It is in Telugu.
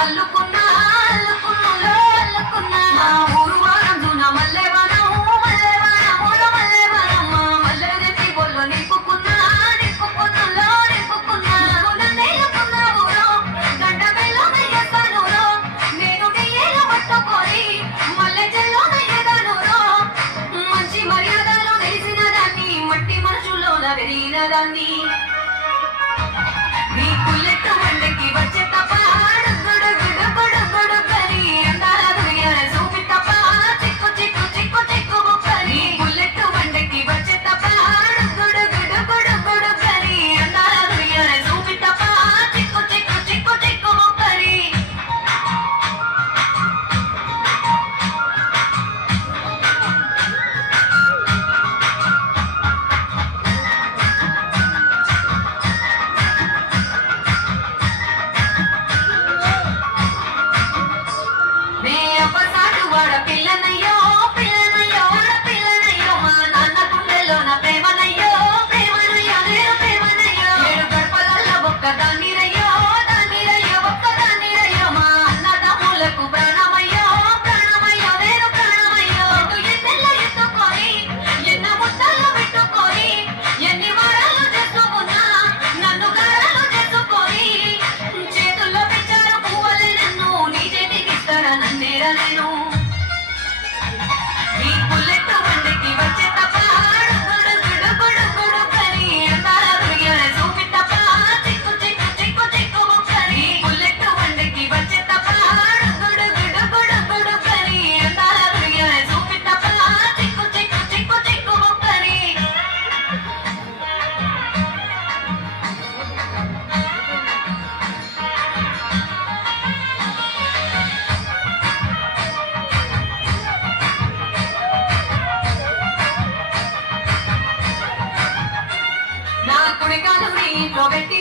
అల్లుకున్నా అల్లుకున్నులో అల్లుకున్నా మా ఊరు వారందున మల్లెవనం మల్లెవనముల మల్లెవనమ్మ మల్లె నెత్తి బొల్లో నిప్పుకున్నా నిప్పుకున్నులో నిప్పుకున్నా నేలుకున్నా ఊరో గంట మేలో నయ్యసానురో నేను నెయ్యేలు పట్టుకొని మల్లె చెల్లో నయ్యదానురో మంచి మర్యాదలు తెలిసిన దాన్ని మట్టి మనసులోన వెరిగిన దాన్ని నీ పుల్లెట్టు వండకి వచ్చే తప్ప గుడు గుడు గుడు గుడు కరి అందాల దుర్యాల చూపి తప్ప చిక్కు చిక్కు చిక్కు చిక్కు ముక్కని పుల్లెట్టు వండకి వచ్చే తప్ప గుడు గుడు గుడు గుడు కరి అందాల దుర్యాల చూపి తప్ప చిక్కు చిక్కు చిక్కు చిక్కు ముక్కని పిల్లనయ్యో పిల్లనయ్యో పిల్లనయ్యో మా నాన్న గుండెలోన ప్రేమనయ్యో ప్రేమనయ్యో నేను ప్రేమనయ్యో ఏడు గడపలల్ల ఒక్కదాన్నిరయ్యో దాన్నిరయ్యో ఒక్కదాన్నిరయ్యో మా అన్నదమ్ములకు ప్రాణమయ్యో ప్రాణమయ్యో నేను ప్రాణమయ్యో ఎన్నెల్ల ఎత్తుకొని ఎన్న ముద్దలు పెట్టుకొని ఎన్ని మాటలు చేసుకున్నా నన్ను గారాలు చేసుకొని చేతుల్లో పెంచారు పువ్వులే నన్ను నీ చేతికి ఇస్తారా నన్నేరా నేను నీ పుల్లెట్టు వండకి వచ్చే తప్ప గుడు గుడు గుడు గుడు కరి అందాల దుర్యాల చూపి తప్ప చిక్కు చిక్కు చిక్కు చిక్కు ముక్కని పుల్లెట్టు వండకి వచ్చే తప్ప గుడు గుడు గుడు గుడు కరి అందాల దుర్యాల చూపి తప్ప చిక్కు చిక్కు చిక్కు చిక్కు ముక్కని నా కుడికాలు నీ ఇంట్లో పెట్టి